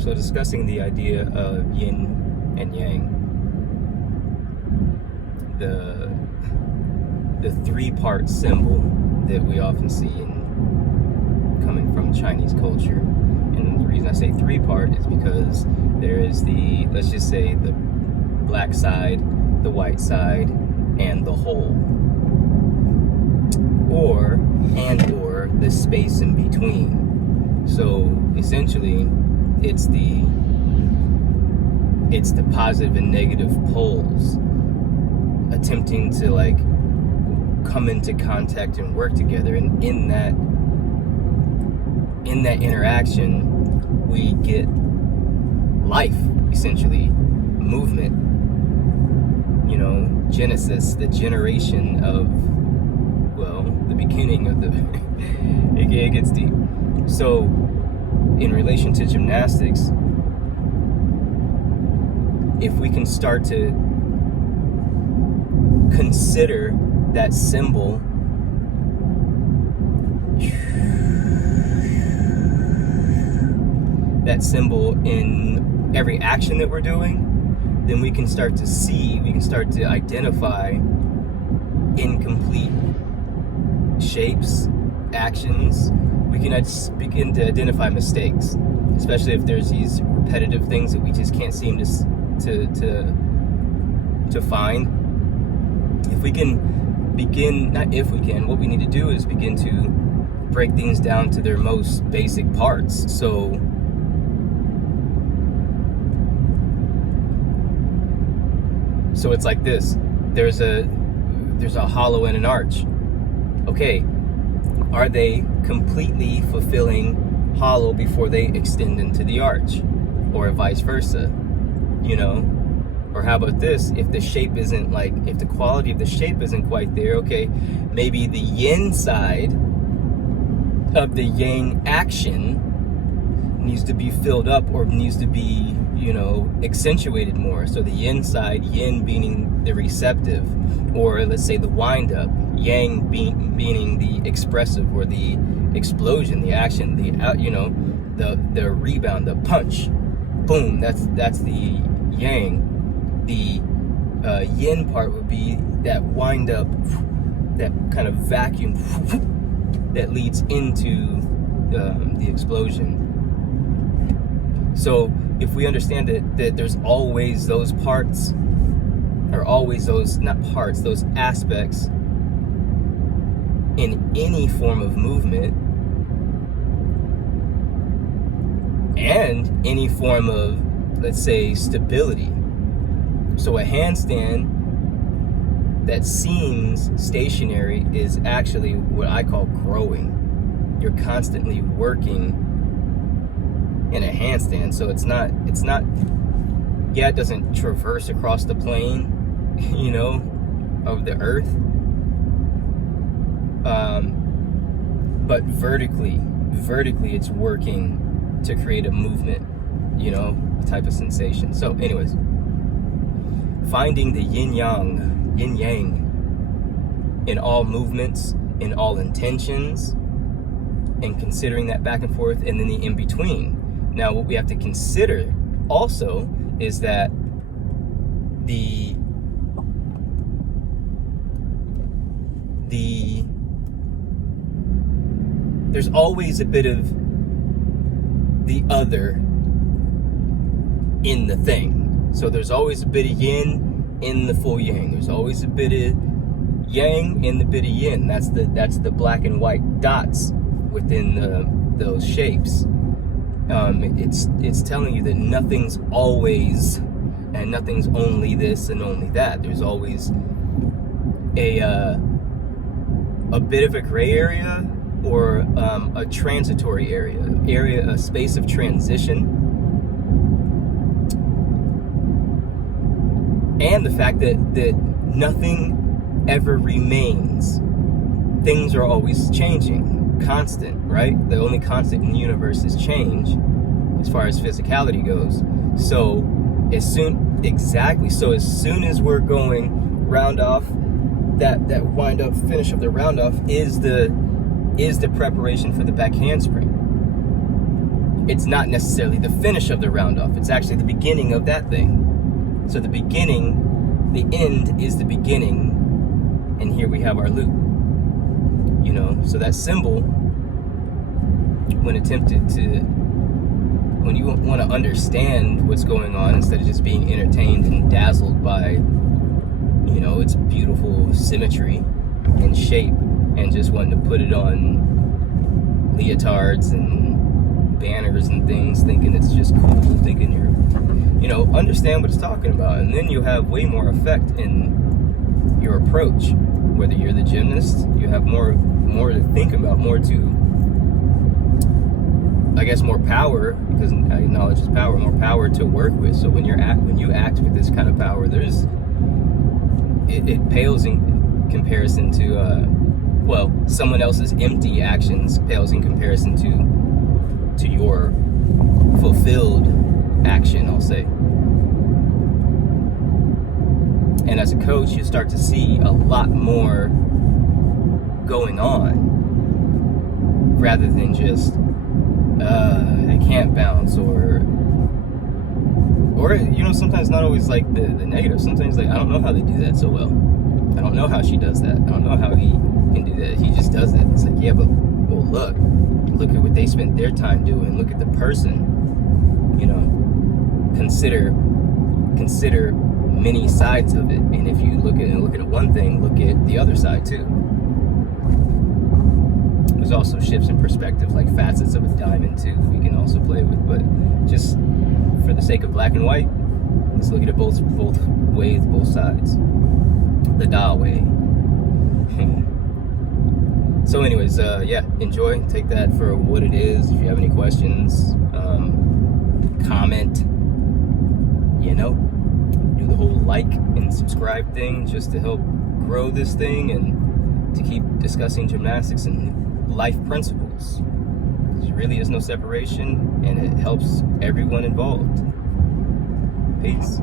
So discussing the idea of yin and yang, the three-part symbol that we often see coming from Chinese culture. And the reason I say three-part is because there is the, let's just say, the black side, the white side, and the whole. Or the space in between. So essentially, it's the positive and negative poles attempting to like come into contact and work together, and in that interaction we get life, essentially movement, genesis, the generation of, well, the beginning of the it gets deep. So in relation to gymnastics, if we can start to consider that symbol in every action that we're doing, then we can start to identify incomplete shapes, actions. We can begin to identify mistakes, especially if there's these repetitive things that we just can't seem to find. If we can begin, what we need to do is begin to break things down to their most basic parts. So it's like this. There's a hollow and an arch. Okay, are they completely fulfilling hollow before they extend into the arch, or vice versa? Or how about this? If the shape isn't if the quality of the shape isn't quite there, okay, maybe the yin side of the yang action needs to be filled up, or needs to be, accentuated more. So the yin side, yin being the receptive, or let's say the wind up, yang meaning the expressive or the explosion, the action, the rebound, the punch, boom. That's the yang. The yin part would be that wind up, that kind of vacuum that leads into the explosion. So if we understand that there's always those parts, or always those, not parts, those aspects in any form of movement and any form of, let's say, stability. So a handstand that seems stationary is actually what I call growing. You're constantly working in a handstand. So it doesn't traverse across the plane, of the earth. But vertically it's working to create a movement, type of sensation. So anyways, finding the yin yang in all movements, in all intentions, and considering that back and forth, and then the in between. Now, what we have to consider also is that there's always a bit of the other in the thing. So there's always a bit of yin in the full yang. There's always a bit of yang in the bit of yin. That's the black and white dots within those shapes. It's telling you that nothing's always, and nothing's only this and only that. There's always a bit of a gray area, or a transitory area, a space of transition. And the fact that nothing ever remains. Things are always changing, constant, right? The only constant in the universe is change, as far as physicality goes. So as soon as we're going round off, that wind up finish of the round off is the preparation for the back handspring. it's not necessarily the finish of the round off. It's actually the beginning of that thing. So the beginning, the end is the beginning, and here we have our loop. You know, so that symbol, when you want to understand what's going on instead of just being entertained and dazzled by, you know, its beautiful symmetry and shape, and just wanting to put it on leotards and banners and things, thinking it's just cool, thinking you're, you know, understand what it's talking about, and then you have way more effect in your approach. Whether you're the gymnast, you have more to think about, more to, I guess, more power, because knowledge is power, more power to work with. So when you act with this kind of power, it pales in comparison to well, someone else's empty actions pales in comparison to your fulfilled action, I'll say. And as a coach, you start to see a lot more going on, rather than just I can't bounce, or you know, sometimes not always like the negative. Sometimes like, I don't know how they do that so well. I don't know how she does that. I don't know how he can do that. He just does it. It's like, yeah, but well, look at what they spent their time doing. Look at the person. You know, consider many sides of it. And if you look at one thing, look at the other side too. There's also shifts in perspective, like facets of a diamond too, that we can also play with. But just for the sake of black and white, let's look at it both ways, both sides. The Da-Wei. So anyways, yeah, enjoy. Take that for what it is. If you have any questions, comment, you know, do the whole like and subscribe thing, just to help grow this thing and to keep discussing gymnastics and life principles. There really is no separation, and it helps everyone involved. Peace.